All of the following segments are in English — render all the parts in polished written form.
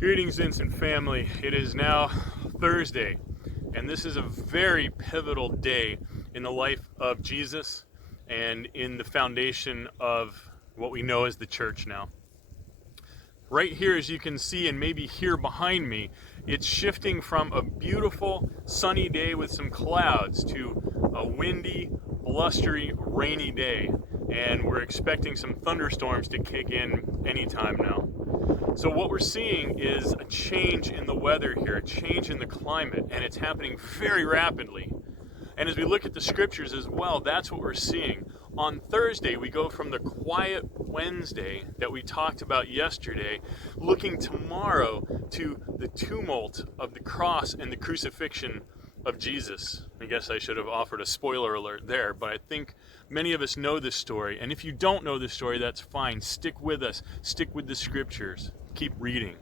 Greetings, Vincent family. It is now Thursday, and this is a very pivotal day in the life of Jesus and in the foundation of what we know as the church now. Right here, as you can see, and maybe here behind me, it's shifting from a beautiful sunny day with some clouds to a windy, blustery, rainy day. And we're expecting some thunderstorms to kick in anytime now. So what we're seeing is a change in the weather here, a change in the climate, and it's happening very rapidly. And as we look at the scriptures as well, that's what we're seeing. On Thursday, we go from the quiet Wednesday that we talked about yesterday, looking tomorrow to the tumult of the cross and the crucifixion of Jesus. I guess I should have offered a spoiler alert there, but I think many of us know this story. And if you don't know this story, that's fine. Stick with us. Stick with the scriptures. Keep reading.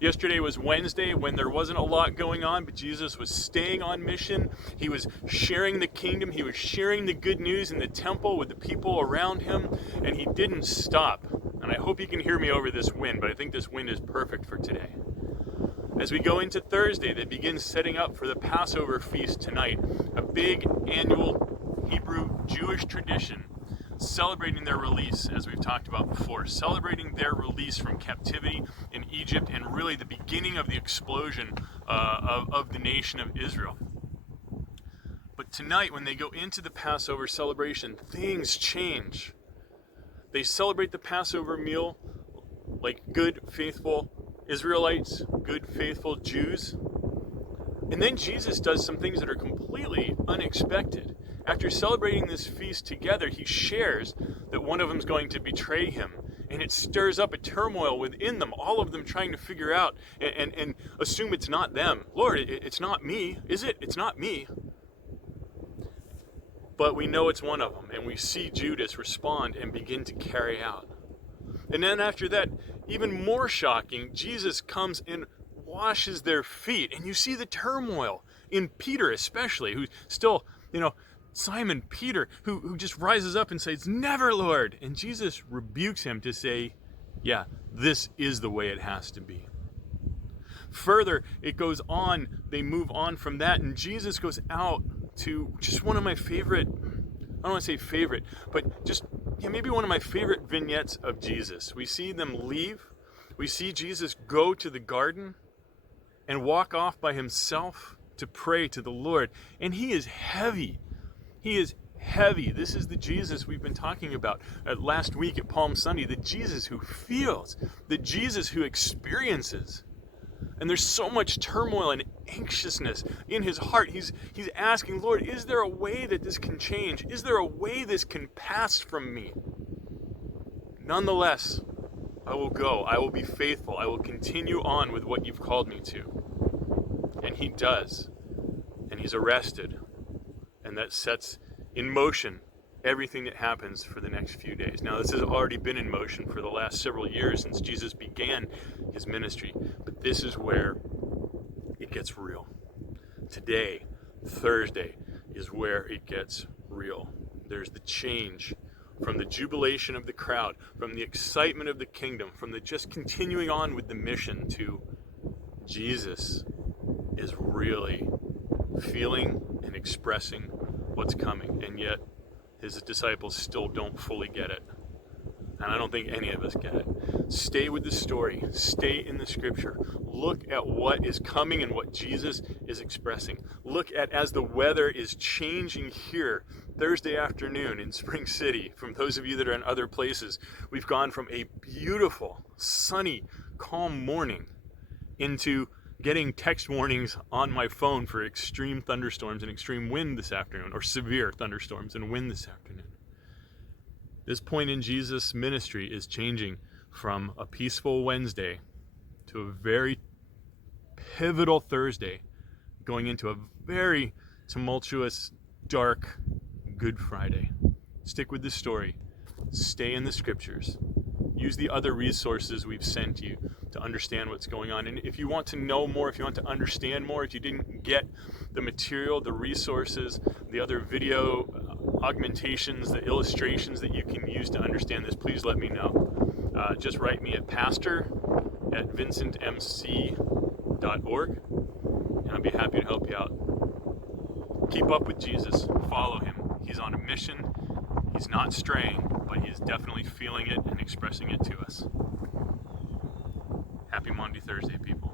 Yesterday was Wednesday when there wasn't a lot going on, but Jesus was staying on mission. He was sharing the kingdom. He was sharing the good news in the temple with the people around him, and he didn't stop. And I hope you can hear me over this wind, but I think this wind is perfect for today. As we go into Thursday, that begins setting up for the Passover feast tonight, a big annual Hebrew Jewish tradition celebrating their release, as we've talked about before, celebrating their release from captivity in Egypt and really the beginning of the explosion of the nation of Israel. But tonight, when they go into the Passover celebration, things change. They celebrate the Passover meal like good, faithful Israelites, good, faithful Jews. And then Jesus does some things that are completely unexpected. After celebrating this feast together, he shares that one of them is going to betray him. And it stirs up a turmoil within them, all of them trying to figure out and assume it's not them. Lord, it's not me, is it? It's not me. But we know it's one of them, and we see Judas respond and begin to carry out. And then after that, even more shocking, Jesus comes and washes their feet. And you see the turmoil in Peter especially, who's still, Simon Peter, who just rises up and says, "Never, Lord." And Jesus rebukes him to say, yeah, this is the way it has to be. Further, it goes on, they move on from that, and Jesus goes out to just one of my favorite, I don't want to say favorite, but just maybe one of my favorite vignettes of Jesus. We see them leave. We see Jesus go to the garden and walk off by himself to pray to the Lord. And he is heavy. He is heavy. This is the Jesus we've been talking about last week at Palm Sunday. The Jesus who feels. The Jesus who experiences. And there's so much turmoil and anxiousness in his heart. He's asking, Lord, is there a way that this can change? Is there a way this can pass from me? Nonetheless, I will go. I will be faithful. I will continue on with what you've called me to. And he does. And he's arrested. And that sets in motion everything that happens for the next few days. Now, this has already been in motion for the last several years since Jesus began his ministry. But this is where it gets real. Today, Thursday, is where it gets real. There's the change from the jubilation of the crowd, from the excitement of the kingdom, from the just continuing on with the mission to Jesus is really feeling and expressing what's coming. And yet, his disciples still don't fully get it. And I don't think any of us get it. Stay with the story. Stay in the scripture. Look at what is coming and what Jesus is expressing. Look at as the weather is changing here Thursday afternoon in Spring City. From those of you that are in other places, we've gone from a beautiful, sunny, calm morning into getting text warnings on my phone for extreme thunderstorms and extreme wind this afternoon, or severe thunderstorms and wind this afternoon. This point in Jesus' ministry is changing from a peaceful Wednesday to a very pivotal Thursday, going into a very tumultuous, dark Good Friday. Stick with the story. Stay in the scriptures. Use the other resources we've sent you to understand what's going on. And if you want to know more, if you want to understand more, if you didn't get the material, the resources, the other video augmentations, the illustrations that you can use to understand this, please let me know. Just write me at pastor at vincentmc.org, and I'd be happy to help you out. Keep up with Jesus. Follow him. He's on a mission. He's not straying, but he's definitely feeling it and expressing it to us. Happy Maundy Thursday, people.